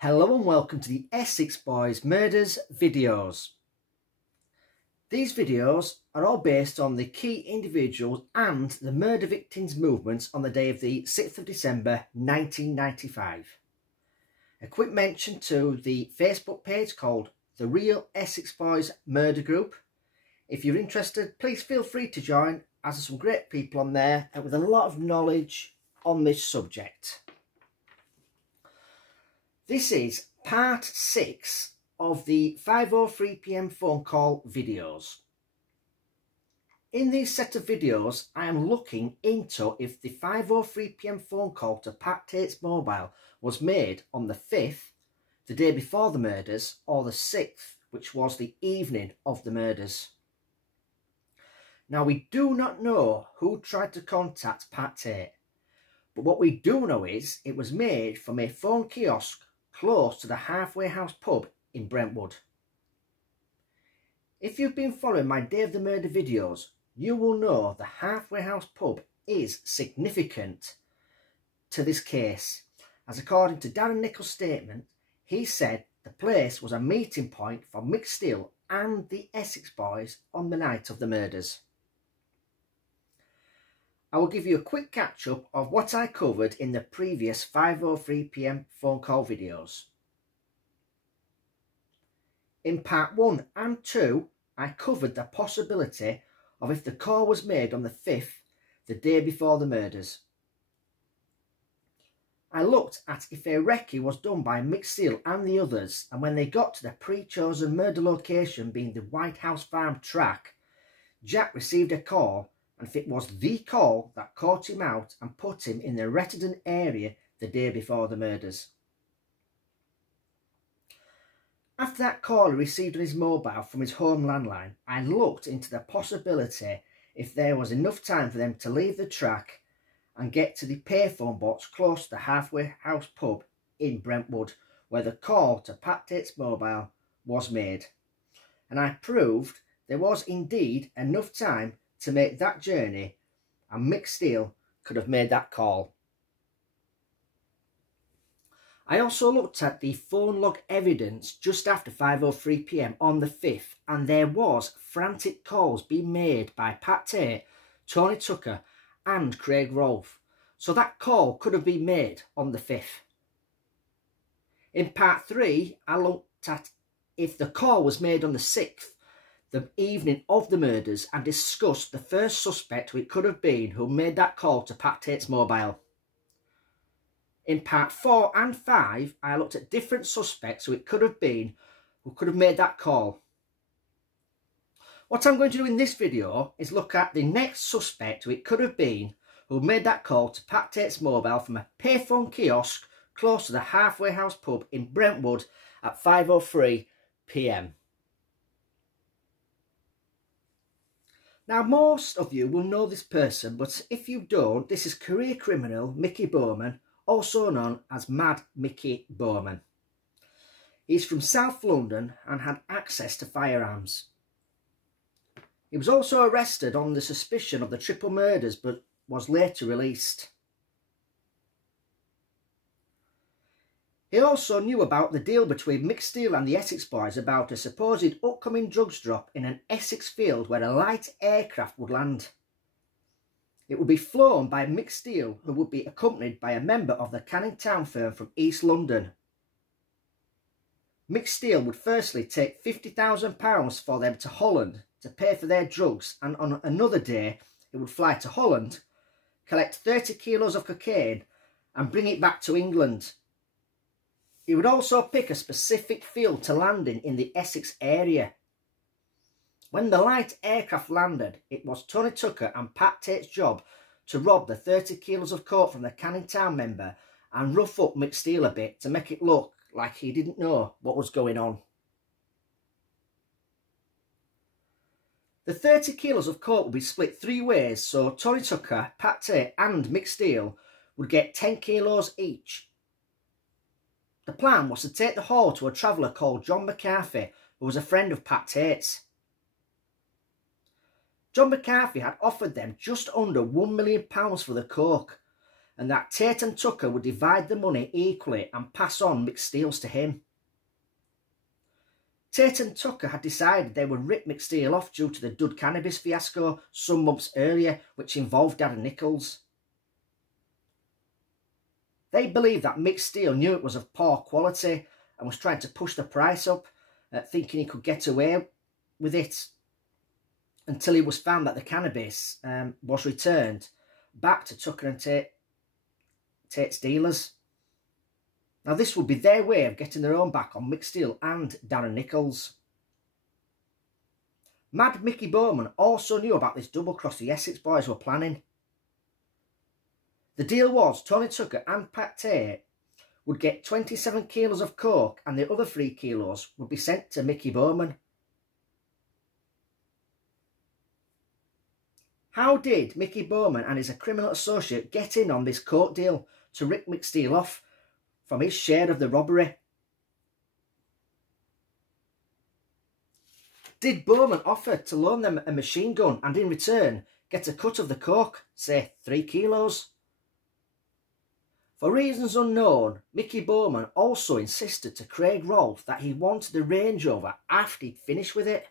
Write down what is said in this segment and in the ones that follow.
Hello and welcome to the Essex Boys Murders videos. These videos are all based on the key individuals and the murder victims' movements on the day of the 6th of December 1995. A quick mention to the Facebook page called The Real Essex Boys Murder Group. If you're interested, please feel free to join, as there's some great people on there with a lot of knowledge on this subject. This is part 6 of the 5:03 PM phone call videos. In this set of videos, I am looking into if the 5:03 PM phone call to Pat Tates' mobile was made on the 5th, the day before the murders, or the 6th, which was the evening of the murders. Now, we do not know who tried to contact Pat Tate, but what we do know is it was made from a phone kiosk close to the Halfway House pub in Brentwood. If you've been following my Day of the Murder videos, you will know the Halfway House pub is significant to this case, as according to Darren Nichols' statement, he said the place was a meeting point for Mick Steele and the Essex Boys on the night of the murders. I will give you a quick catch-up of what I covered in the previous 5:03 PM phone call videos. In part 1 and 2, I covered the possibility of if the call was made on the 5th, the day before the murders. I looked at if a recce was done by Mick Steele and the others, and when they got to the pre-chosen murder location being the White House Farm track, Jack received a call, and if it was the call that caught him out and put him in the Rettendon area the day before the murders. After that call he received on his mobile from his home landline, I looked into the possibility if there was enough time for them to leave the track and get to the payphone box close to the Halfway House pub in Brentwood, where the call to Pat Tates' mobile was made. And I proved there was indeed enough time to make that journey, and Mick Steele could have made that call. I also looked at the phone log evidence just after 5:03 PM on the 5th, and there was frantic calls being made by Pat Tate, Tony Tucker and Craig Rolfe, so that call could have been made on the 5th. In part 3, I looked at if the call was made on the 6th, the evening of the murders, and discussed the first suspect who it could have been who made that call to Pat Tates' mobile. In part 4 and 5, I looked at different suspects who it could have been who could have made that call. What I'm going to do in this video is look at the next suspect who it could have been who made that call to Pat Tates' mobile from a payphone kiosk close to the Halfway House pub in Brentwood at 5:03 PM. Now, most of you will know this person, but if you don't, this is career criminal Mickey Bowman, also known as Mad Mickey Bowman. He's from South London and had access to firearms. He was also arrested on the suspicion of the triple murders, but was later released. He also knew about the deal between Mick Steele and the Essex Boys about a supposed upcoming drugs drop in an Essex field where a light aircraft would land. It would be flown by Mick Steele, who would be accompanied by a member of the Canning Town firm from East London. Mick Steele would firstly take £50,000 for them to Holland to pay for their drugs, and on another day it would fly to Holland, collect 30 kilos of cocaine and bring it back to England. He would also pick a specific field to land in the Essex area. When the light aircraft landed, it was Tony Tucker and Pat Tate's job to rob the 30 kilos of coke from the Canning Town member and rough up Mick Steele a bit to make it look like he didn't know what was going on. The 30 kilos of coke would be split 3 ways, so Tony Tucker, Pat Tate and Mick Steele would get 10 kilos each. The plan was to take the haul to a traveller called John McCarthy, who was a friend of Pat Tate's. John McCarthy had offered them just under £1 million for the coke, and that Tate and Tucker would divide the money equally and pass on McSteel's to him. Tate and Tucker had decided they would rip McSteel off due to the dud cannabis fiasco some months earlier, which involved Darren Nichols. They believed that McSteel knew it was of poor quality and was trying to push the price up, thinking he could get away with it until he was found that the cannabis was returned back to Tucker and Tate's dealers. Now this would be their way of getting their own back on McSteel and Darren Nichols. Mad Mickey Bowman also knew about this double cross the Essex Boys were planning. The deal was Tony Tucker and Pat Tate would get 27 kilos of coke and the other 3 kilos would be sent to Mickey Bowman. How did Mickey Bowman and his criminal associate get in on this coke deal to rip McSteel off from his share of the robbery? Did Bowman offer to loan them a machine gun and in return get a cut of the coke, say 3 kilos? For reasons unknown, Mickey Bowman also insisted to Craig Rolfe that he wanted the Range Rover after he'd finished with it.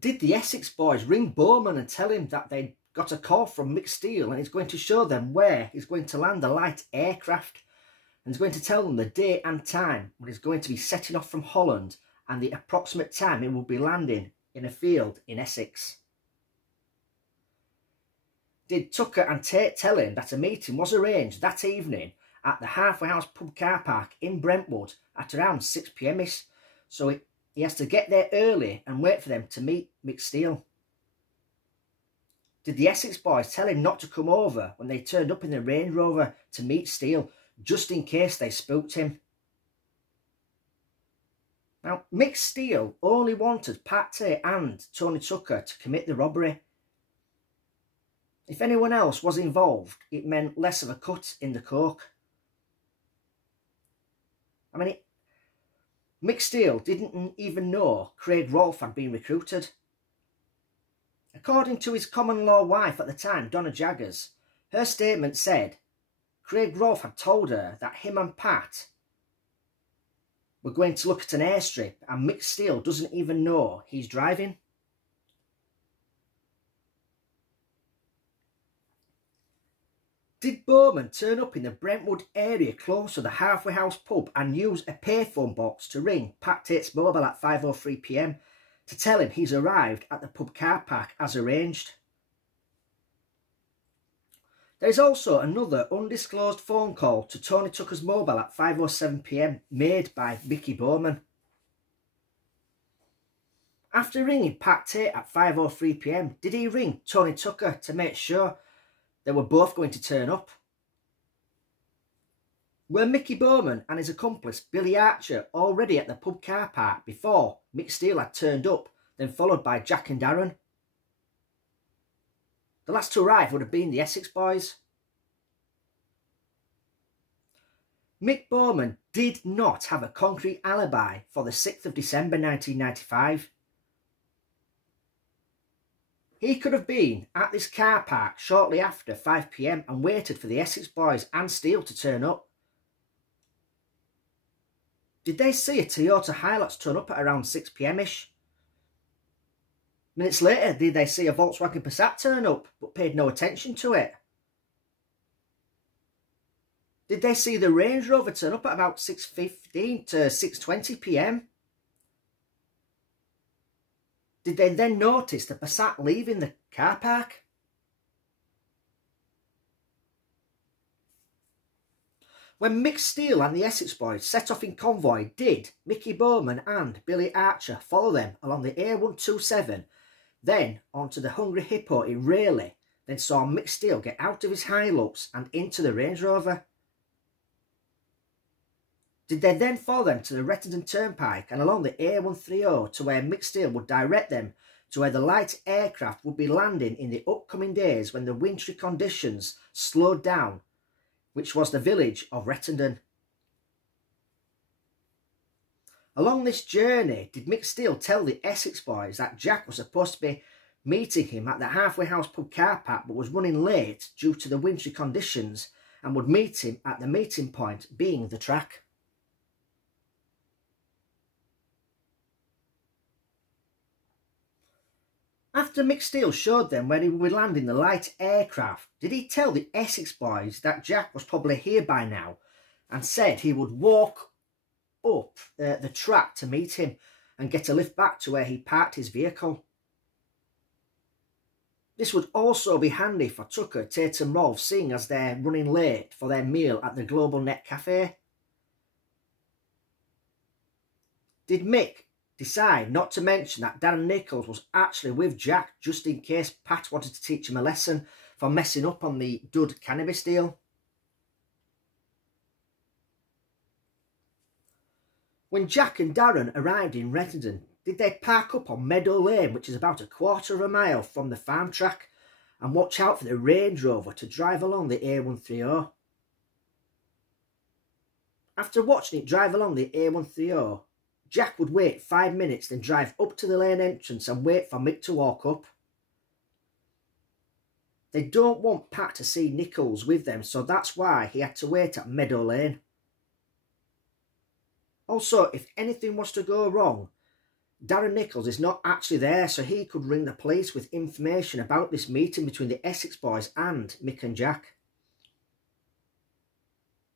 Did the Essex Boys ring Bowman and tell him that they'd got a call from McSteel and he's going to show them where he's going to land the light aircraft, and he's going to tell them the date and time when he's going to be setting off from Holland and the approximate time he will be landing in a field in Essex? Did Tucker and Tate tell him that a meeting was arranged that evening at the Halfway House pub car park in Brentwood at around 6 p.m-ish, so he has to get there early and wait for them to meet McSteel? Did the Essex Boys tell him not to come over when they turned up in the Range Rover to meet Steele, just in case they spooked him? Now, McSteel only wanted Pat Tate and Tony Tucker to commit the robbery. If anyone else was involved, it meant less of a cut in the coke. I mean, McSteel didn't even know Craig Rolfe had been recruited. According to his common-law wife at the time, Donna Jaggers, her statement said Craig Rolfe had told her that him and Pat were going to look at an airstrip and McSteel doesn't even know he's driving. Did Bowman turn up in the Brentwood area close to the Halfway House pub and use a payphone box to ring Pat Tate's mobile at 5:03 p.m. to tell him he's arrived at the pub car park as arranged? There is also another undisclosed phone call to Tony Tucker's mobile at 5:07 p.m. made by Mickey Bowman. After ringing Pat Tate at 5:03 p.m, did he ring Tony Tucker to make sure they were both going to turn up? Were Mickey Bowman and his accomplice Billy Archer already at the pub car park before McSteel had turned up, then followed by Jack and Darren? The last to arrive would have been the Essex Boys. Mick Bowman did not have a concrete alibi for the 6th of December 1995. He could have been at this car park shortly after 5 p.m. and waited for the Essex Boys and Steele to turn up. Did they see a Toyota Hilux turn up at around 6 p.m-ish? Minutes later, did they see a Volkswagen Passat turn up but paid no attention to it? Did they see the Range Rover turn up at about 6:15 to 6:20 p.m? Did they then notice the Passat leaving the car park? When McSteel and the Essex Boys set off in convoy, did Mickey Bowman and Billy Archer follow them along the A127, then onto the Hungry Hippo in Rayleigh, then saw McSteel get out of his Hilux and into the Range Rover? Did they then follow them to the Rettendon Turnpike and along the A130 to where McSteel would direct them to where the light aircraft would be landing in the upcoming days when the wintry conditions slowed down, which was the village of Rettendon? Along this journey, did McSteel tell the Essex Boys that Jack was supposed to be meeting him at the halfway house pub car park but was running late due to the wintry conditions, and would meet him at the meeting point, being the track. After Mick Steele showed them where he would be landing the light aircraft, did he tell the Essex boys that Jack was probably here by now, and said he would walk up the track to meet him and get a lift back to where he parked his vehicle? This would also be handy for Tucker, Tate and Rolf, seeing as they're running late for their meal at the Global Net Cafe. Did Mick decide not to mention that Darren Nichols was actually with Jack just in case Pat wanted to teach him a lesson for messing up on the dud cannabis deal? When Jack and Darren arrived in Redden, did they park up on Meadow Lane, which is about 1/4 of a mile from the farm track, and watch out for the Range Rover to drive along the A130? After watching it drive along the A130, Jack would wait 5 minutes, then drive up to the lane entrance and wait for Mick to walk up. They don't want Pat to see Nichols with them, so that's why he had to wait at Meadow Lane. Also, if anything was to go wrong, Darren Nichols is not actually there, so he could ring the police with information about this meeting between the Essex boys and Mick and Jack.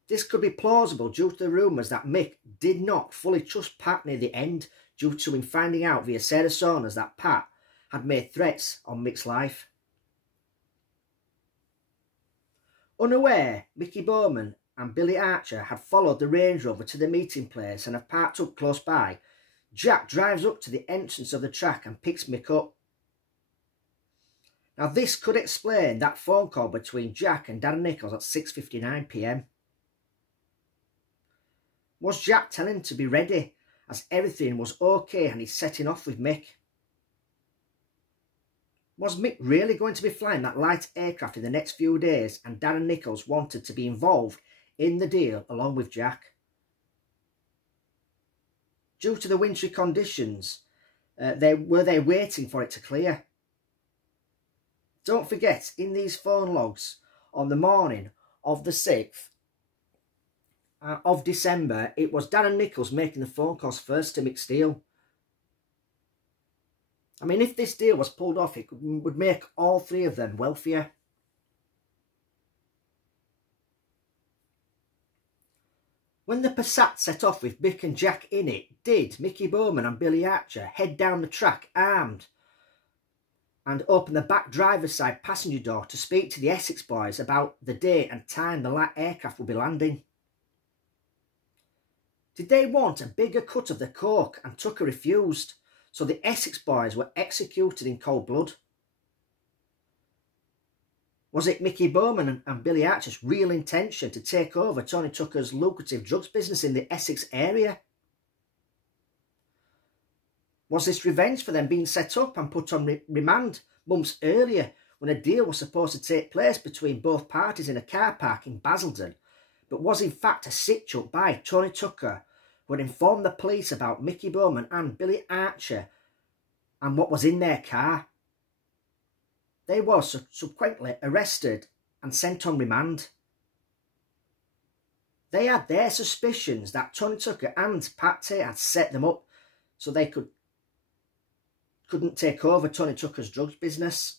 This could be plausible due to the rumours that Mick did not fully trust Pat near the end, due to him finding out via Sarah Saunders that Pat had made threats on Mick's life. Unaware, Mickey Bowman and Billy Archer had followed the Range Rover to the meeting place and have parked up close by, Jack drives up to the entrance of the track and picks Mick up. Now this could explain that phone call between Jack and Darren Nichols at 6:59 PM. Was Jack telling him to be ready, as everything was okay and he's setting off with Mick? Was Mick really going to be flying that light aircraft in the next few days, and Darren Nichols wanted to be involved in the deal along with Jack? Due to the wintry conditions, were they waiting for it to clear? Don't forget, in these phone logs on the morning of the 6th of December, it was Darren Nichols making the phone calls first to Mick Steele. I mean, if this deal was pulled off, it would make all three of them wealthier. When the Passat set off with Mick and Jack in it, did Mickey Bowman and Billy Archer head down the track armed and open the back driver's side passenger door to speak to the Essex boys about the day and time the light aircraft would be landing? Did they want a bigger cut of the coke and Tucker refused, so the Essex boys were executed in cold blood? Was it Mickey Bowman and Billy Archer's real intention to take over Tony Tucker's lucrative drugs business in the Essex area? Was this revenge for them being set up and put on remand months earlier, when a deal was supposed to take place between both parties in a car park in Basildon, but was in fact a stitch-up by Tony Tucker, who had informed the police about Mickey Bowman and Billy Archer and what was in their car? They were subsequently arrested and sent on remand. They had their suspicions that Tony Tucker and Pat Tates had set them up so they couldn't take over Tony Tucker's drugs business.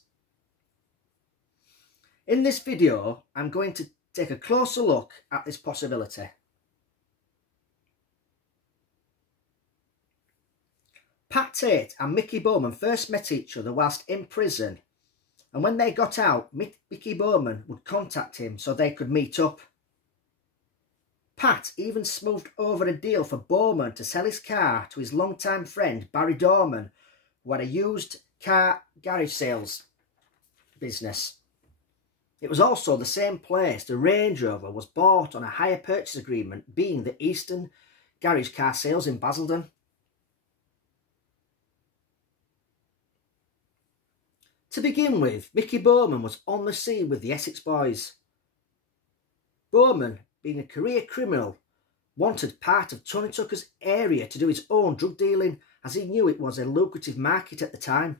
In this video, I'm going to take a closer look at this possibility. Pat Tates and Mickey Bowman first met each other whilst in prison, and when they got out, Mickey Bowman would contact him so they could meet up. Pat even smoothed over a deal for Bowman to sell his car to his longtime friend Barry Dorman, who had a used car garage sales business. It was also the same place the Range Rover was bought on a hire purchase agreement, being the Eastern Garage Car Sales in Basildon. To begin with, Mickey Bowman was on the scene with the Essex boys. Bowman, being a career criminal, wanted part of Tony Tucker's area to do his own drug dealing, as he knew it was a lucrative market at the time.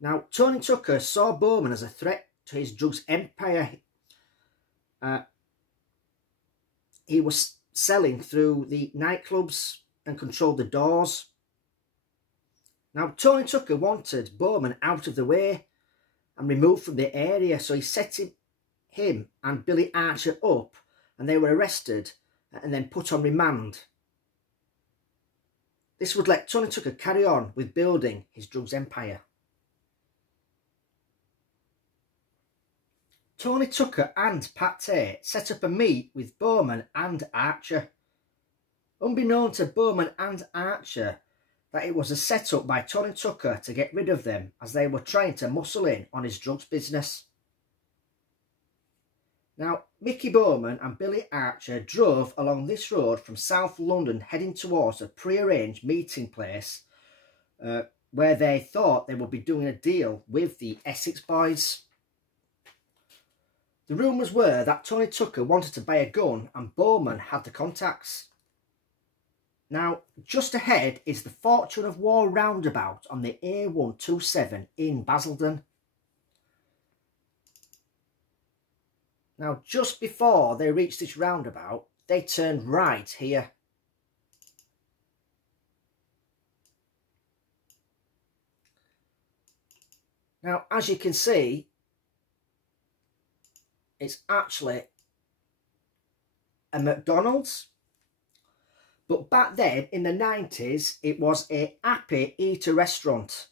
Now, Tony Tucker saw Bowman as a threat to his drugs empire. He was selling through the nightclubs and controlled the doors. Now, Tony Tucker wanted Bowman out of the way and removed from the area, so he set him and Billy Archer up, and they were arrested and then put on remand. This would let Tony Tucker carry on with building his drugs empire. Tony Tucker and Pat Tate set up a meet with Bowman and Archer. Unbeknown to Bowman and Archer, that it was a setup by Tony Tucker to get rid of them, as they were trying to muscle in on his drugs business. Now, Mickey Bowman and Billy Archer drove along this road from South London, heading towards a pre-arranged meeting place where they thought they would be doing a deal with the Essex Boys. The rumours were that Tony Tucker wanted to buy a gun and Bowman had the contacts. Now, just ahead is the Fortune of War roundabout on the A127 in Basildon. Now, just before they reached this roundabout, they turned right here. Now, as you can see, it's actually a McDonald's. But back then, in the 90s, it was a Happy Eater restaurant.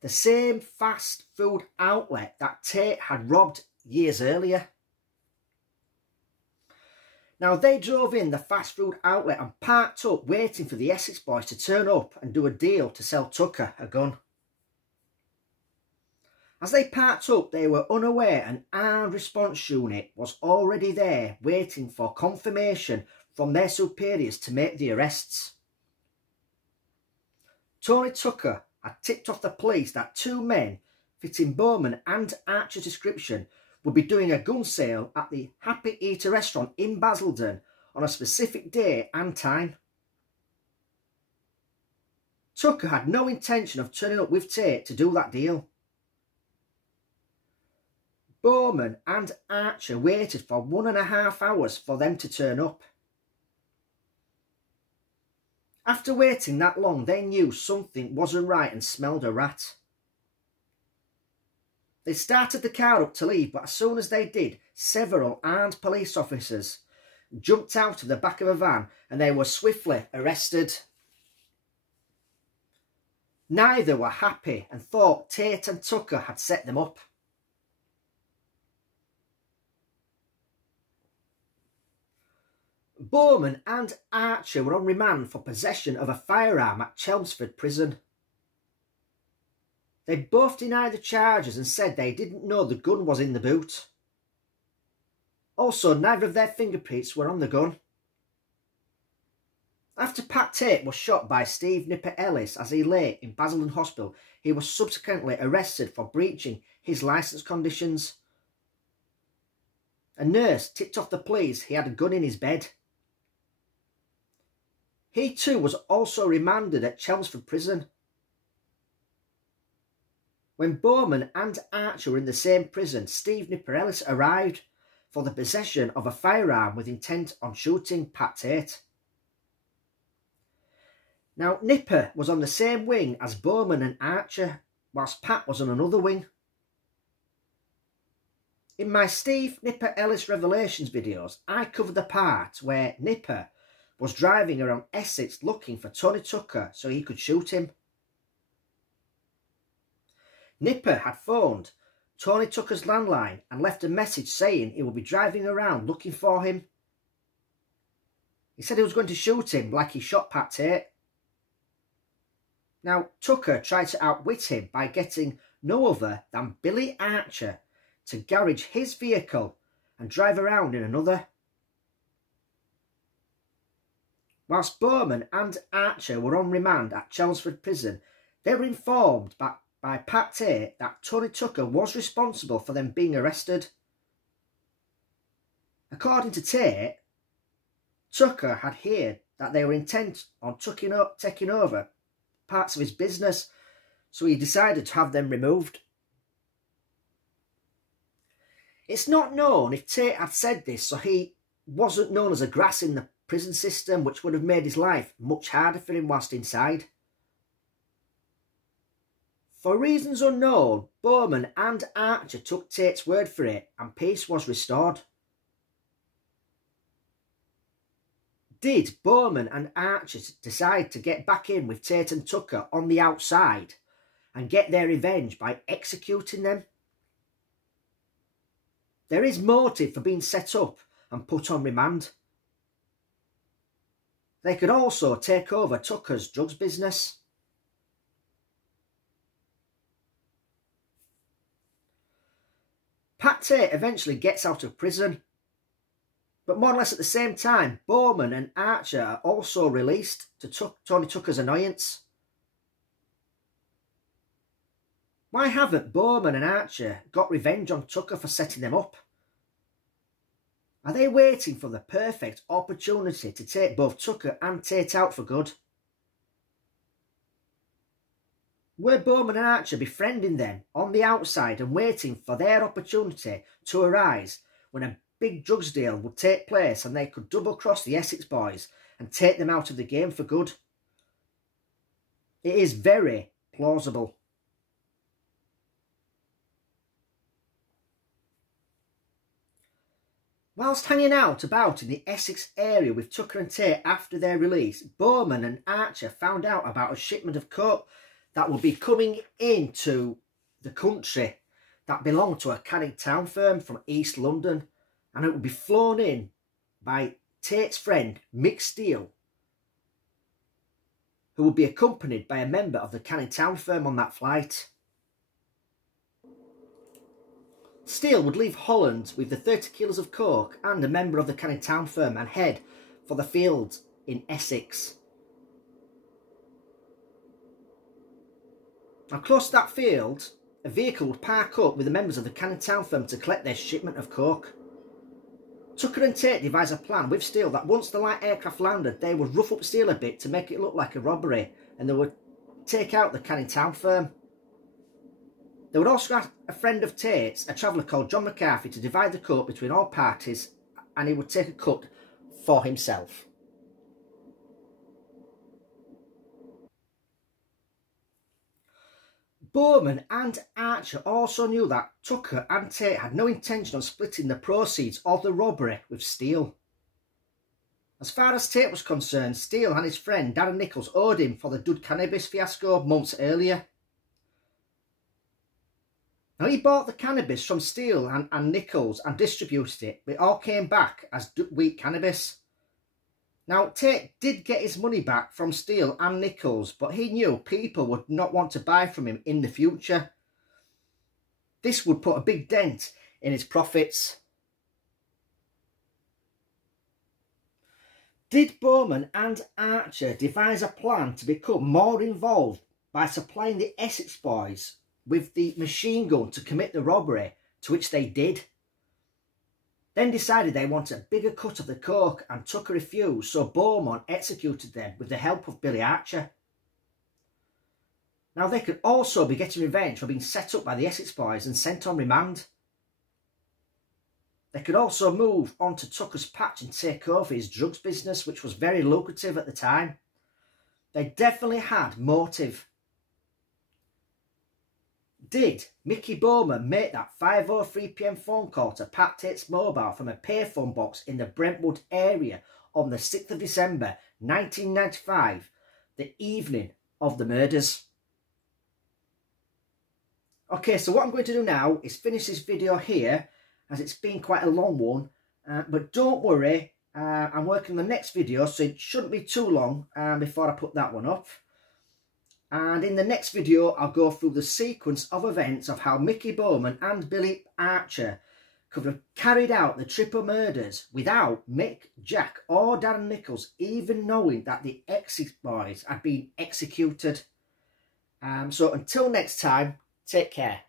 The same fast food outlet that Tate had robbed years earlier. Now, they drove in the fast food outlet and parked up waiting for the Essex Boys to turn up and do a deal to sell Tucker a gun. As they parked up, they were unaware an armed response unit was already there waiting for confirmation from their superiors to make the arrests. Tony Tucker had tipped off the police that two men fitting Bowman and Archer's description would be doing a gun sale at the Happy Eater restaurant in Basildon on a specific day and time. Tucker had no intention of turning up with Tate to do that deal. Bowman and Archer waited for 1.5 hours for them to turn up. After waiting that long, they knew something wasn't right and smelled a rat. They started the car up to leave, but as soon as they did, several armed police officers jumped out of the back of a van and they were swiftly arrested. Neither were happy and thought Tate and Tucker had set them up. Bowman and Archer were on remand for possession of a firearm at Chelmsford Prison. They both denied the charges and said they didn't know the gun was in the boot. Also, neither of their fingerprints were on the gun. After Pat Tate was shot by Steve Nipper Ellis as he lay in Basildon Hospital, he was subsequently arrested for breaching his licence conditions. A nurse tipped off the police he had a gun in his bed. He too was also remanded at Chelmsford Prison. When Bowman and Archer were in the same prison, Steve Nipper Ellis arrived for the possession of a firearm with intent on shooting Pat Tate. Now, Nipper was on the same wing as Bowman and Archer, whilst Pat was on another wing. In my Steve Nipper Ellis Revelations videos, I covered the part where Nipper was driving around Essex looking for Tony Tucker so he could shoot him. Nipper had phoned Tony Tucker's landline and left a message saying he would be driving around looking for him. He said he was going to shoot him like he shot Pat Tate. Now, Tucker tried to outwit him by getting no other than Billy Archer to garage his vehicle and drive around in another. Whilst Bowman and Archer were on remand at Chelmsford Prison, they were informed by Pat Tate that Tony Tucker was responsible for them being arrested. According to Tate, Tucker had heard that they were intent on taking over parts of his business, so he decided to have them removed. It's not known if Tate had said this so he wasn't known as a grass in the prison system, which would have made his life much harder for him whilst inside. For reasons unknown, Bowman and Archer took Tate's word for it and peace was restored. Did Bowman and Archer decide to get back in with Tate and Tucker on the outside and get their revenge by executing them? There is motive for being set up and put on remand. They could also take over Tucker's drugs business. Pat Tate eventually gets out of prison, but more or less at the same time, Bowman and Archer are also released to Tony Tucker's annoyance. Why haven't Bowman and Archer got revenge on Tucker for setting them up? Are they waiting for the perfect opportunity to take both Tucker and Tate out for good? Were Bowman and Archer befriending them on the outside and waiting for their opportunity to arise when a big drugs deal would take place and they could double cross the Essex Boys and take them out of the game for good? It is very plausible. Whilst hanging out about in the Essex area with Tucker and Tate after their release, Bowman and Archer found out about a shipment of coke that would be coming into the country that belonged to a Canning Town firm from East London, and it would be flown in by Tate's friend Mick Steele, who would be accompanied by a member of the Canning Town firm on that flight. Steele would leave Holland with the 30 kilos of coke and a member of the Canning Town firm and head for the field in Essex. Now, close to that field, a vehicle would park up with the members of the Canning Town firm to collect their shipment of coke. Tucker and Tate devised a plan with Steele that once the light aircraft landed, they would rough up Steele a bit to make it look like a robbery, and they would take out the Canning Town firm. They would also ask a friend of Tate's, a traveller called John McCarthy, to divide the coke between all parties, and he would take a cut for himself. Bowman and Archer also knew that Tucker and Tate had no intention of splitting the proceeds of the robbery with Steele. As far as Tate was concerned, Steele and his friend Darren Nichols owed him for the dud cannabis fiasco months earlier. Now, he bought the cannabis from Steele and Nichols and distributed it, but it all came back as wheat cannabis. Now, Tate did get his money back from Steele and Nichols, but he knew people would not want to buy from him in the future. This would put a big dent in his profits. Did Bowman and Archer devise a plan to become more involved by supplying the Essex Boys with the machine gun to commit the robbery, to which they did? Then decided they wanted a bigger cut of the coke, and Tucker refused, so Bowman executed them with the help of Billy Archer. Now, they could also be getting revenge for being set up by the Essex Boys and sent on remand. They could also move on to Tucker's patch and take over his drugs business, which was very lucrative at the time. They definitely had motive. Did Mickey Bowman make that 5:03 PM phone call to Pat Tates' mobile from a payphone box in the Brentwood area on the 6th of December 1995, the evening of the murders? Okay, so what I'm going to do now is finish this video here, as it's been quite a long one, but don't worry, I'm working on the next video, so it shouldn't be too long before I put that one up. And in the next video, I'll go through the sequence of events of how Mickey Bowman and Billy Archer could have carried out the triple murders without Mick, Jack or Darren Nichols even knowing that the Essex Boys had been executed. So until next time, take care.